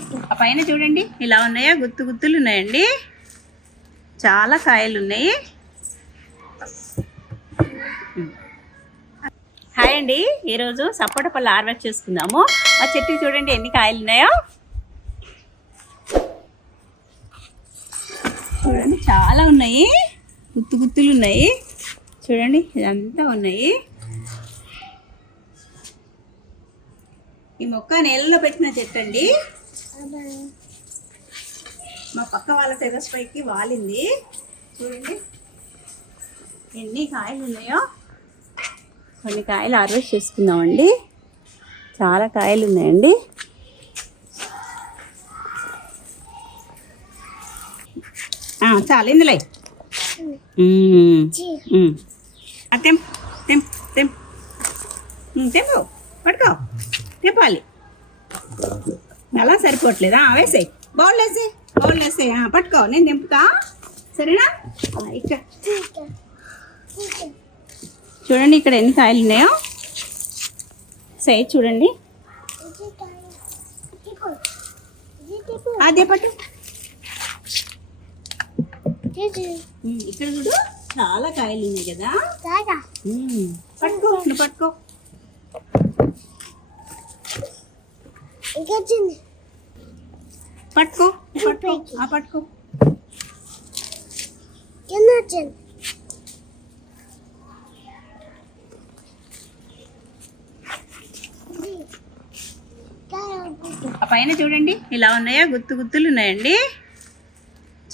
ఆ పైన చూడండి ఇలా ఉన్నాయా, గుత్తు గుత్తులు ఉన్నాయండి. చాలా కాయలు ఉన్నాయి. హాయ్ అండి, ఈరోజు సపోటా పళ్ళు హార్వెస్ట్ చేసుకుందాము. ఆ చెట్టుకి చూడండి ఎన్ని కాయలు ఉన్నాయో. చూడండి చాలా ఉన్నాయి, గుత్తు గుత్తులు ఉన్నాయి. చూడండి ఇదంతా ఉన్నాయి. ఈ మొక్క నేలలో పెట్టిన చెట్టు అండి. మా పక్క వాళ్ళ టెర్రస్ పైకి వాలింది. చూడండి ఎన్ని కాయలు ఉన్నాయో. కొన్ని కాయలు హార్వెస్ట్ చేసుకుందామండి. చాలా కాయలు ఉన్నాయండి. చాలా ఇందులో తెంపు పట్టుకో, తెంపాలి. అలా సరిపోవట్లేదా? వేసాయి, బౌల్ వేసాయి, బౌల్ వేసాయి. పట్టుకో, నేను తెంపుతా, సరేనా? ఇక్కడ చూడండి ఇక్కడ ఎన్ని కాయలు ఉన్నాయో. సై చూడండి, అదే పట్టు. ఇక్కడ చూడు చాలా కాయలు ఉన్నాయి కదా. పట్టుకో, నువ్వు పట్టుకో. పట్టుకో పట్టుకో, పట్టుకో. ఆ పైన చూడండి ఇలా ఉన్నాయా, గుత్తు గుత్తులు ఉన్నాయండి.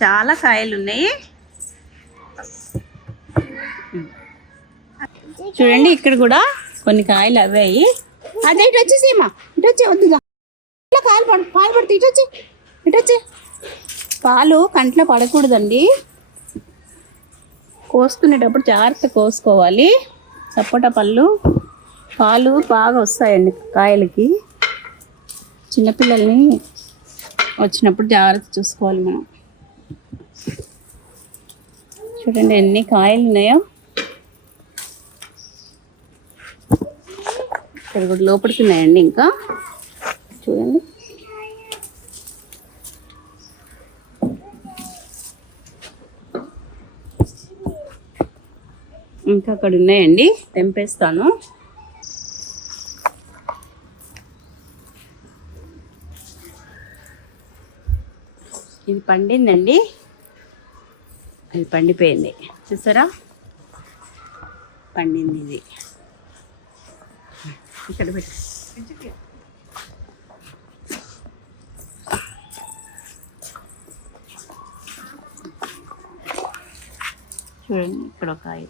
చాలా కాయలు ఉన్నాయి. చూడండి ఇక్కడ కూడా కొన్ని కాయలు అవ్వాయి. అదే ఇటు వచ్చేసేమా, ఇటు వచ్చే వద్దుగా. కాయలు పాలు పడితే ఇటు వచ్చి, ఇటు వచ్చి. పాలు కంట్లో పడకూడదండి. కోసుకునేటప్పుడు జాగ్రత్త కోసుకోవాలి. సపోటా పళ్ళు పాలు బాగా వస్తాయండి కాయలకి. చిన్నపిల్లల్ని వచ్చినప్పుడు జాగ్రత్త చూసుకోవాలి మనం. చూడండి ఎన్ని కాయలు ఉన్నాయో. ఇక్కడ కూడా లోపలికి ఉన్నాయండి. ఇంకా చూడండి ఇంకా అక్కడ ఉన్నాయండి, తెంపేస్తాను. ఇది పండిందండి, అది పండిపోయింది. చూసారా, పండింది. ఇది ఇక్కడ పెట్టి చూడండి ఇక్కడ ఒక కాయ.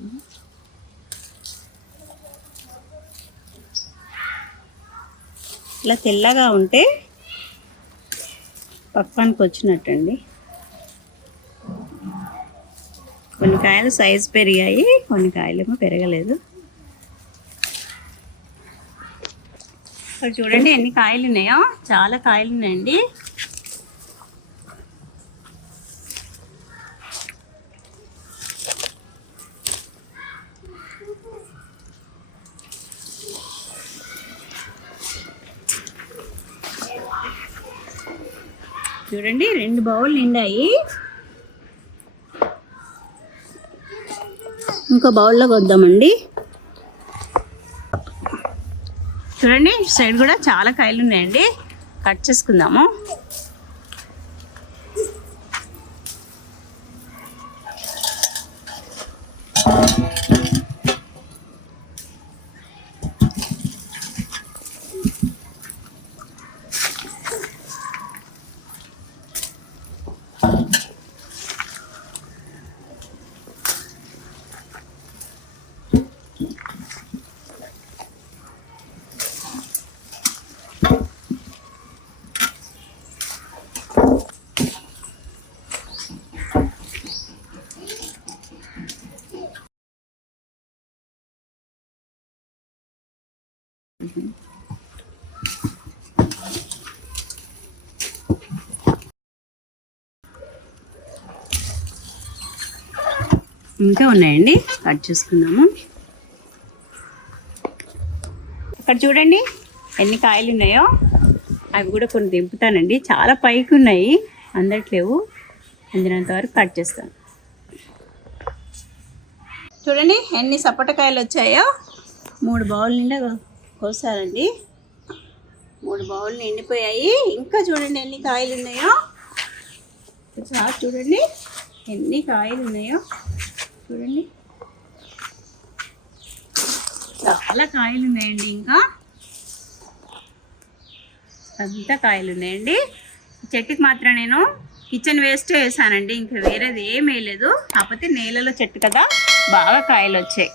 ఇలా తెల్లగా ఉంటే పక్వానికి వచ్చినట్టండి. కొన్ని కాయలు సైజు పెరిగాయి, కొన్ని కాయలేమో పెరగలేదు. ఇక్కడ చూడండి ఎన్ని కాయలు ఉన్నాయో. చాలా కాయలు ఉన్నాయండి. చూడండి 2 బౌల్ నిండాయి. ఇంకో బౌల్లోకి వద్దామండి. చూడండి సైడ్ కూడా చాలా కాయలు ఉన్నాయండి. కట్ చేసుకుందాము. ఇంకా ఉన్నాయండి, కట్ చేసుకుందాము. ఇక్కడ చూడండి ఎన్ని కాయలు ఉన్నాయో. అవి కూడా కొన్ని దింపుతానండి. చాలా పైకి ఉన్నాయి, అందట్లేవు. అందినంత వరకు కట్ చేస్తాను. చూడండి ఎన్ని సపోటకాయలు వచ్చాయో. 3 బౌల్ నిండా కోసారండి. 3 బౌల్ నిండిపోయాయి. ఇంకా చూడండి ఎన్ని కాయలు ఉన్నాయో. చాలా చూడండి ఎన్ని కాయలు ఉన్నాయో. చూడండి చాలా కాయలు ఉన్నాయండి. ఇంకా అంతా కాయలు ఉన్నాయండి. చెట్టుకి మాత్రం నేను కిచెన్ వేస్ట్ వేసానండి. ఇంకా వేరేది ఏం వేయలేదు. కాకపోతే నేలలో చెట్టు కదా, బాగా కాయలు వచ్చాయి.